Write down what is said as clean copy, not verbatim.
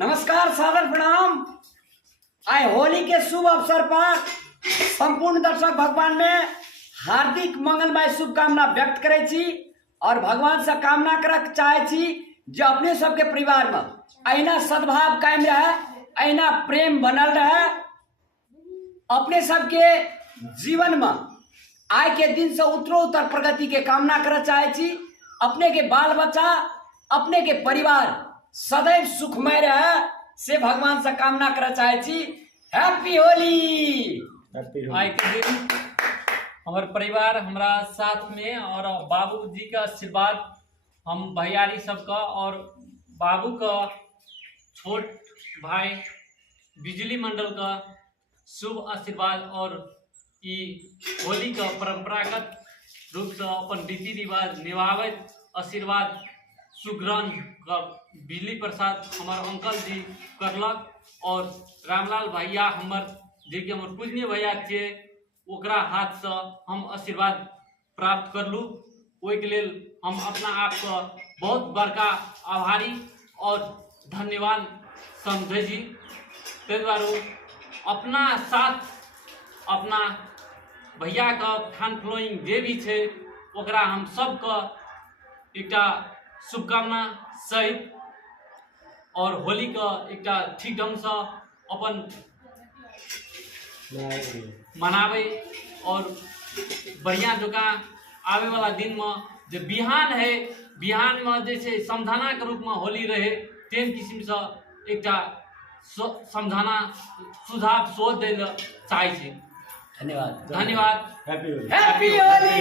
नमस्कार, सादर प्रणाम। आए होली के शुभ अवसर पर संपूर्ण दर्शक भगवान में हार्दिक मंगलमय शुभकामना व्यक्त करे छी और भगवान से कामना करक चाहे छी जो अपने सबके परिवार में अहिना सद्भाव कायम रहे, अहिना प्रेम बनल रहे। अपने सबके जीवन में आय के दिन से उत्तरोत्तर प्रगति के कामना कर चाहे छी। अपने के बाल बच्चा, अपने के परिवार सदैव सुखमय रहे से भगवान से कामना कर चाहे छी। हैप्पी होली। आज के दिन हमारे परिवार हमारा साथ में और बाबूजी का आशीर्वाद हम भैयारी सबका और बाबू का छोट भाई बिजली मंडल का शुभ आशीर्वाद और ई होली का परंपरागत रूप से अपन रीति रिवाज निभावित आशीर्वाद सुग्रहण का बिजली प्रसाद हमारे अंकल जी करलक और रामलाल भैया हमर जे कि हमर पूजनीय भैया थे ओकरा हाथ से हम आशीर्वाद प्राप्त करलू। ओहि के लेल हम अपना आप को बहुत बड़का आभारी और धन्यवाद समझे छी। ताहि दुआरे अपना साथ अपना भैया का फैन फॉलोइंग जे भी है ओकरा हम सबका एकटा शुभकामना सहित और होली का एकटा ठीक ढंग से अपन मनावे और बढ़िया जगह आवे वाला दिन में जो बिहान है बिहान में जैसे समझाना के रूप में होली रहे तेन किस्म से एकटा समझाना सुझाव सोच दे चाहे छी। धन्यवाद। धन्यवाद। हैप्पी होली।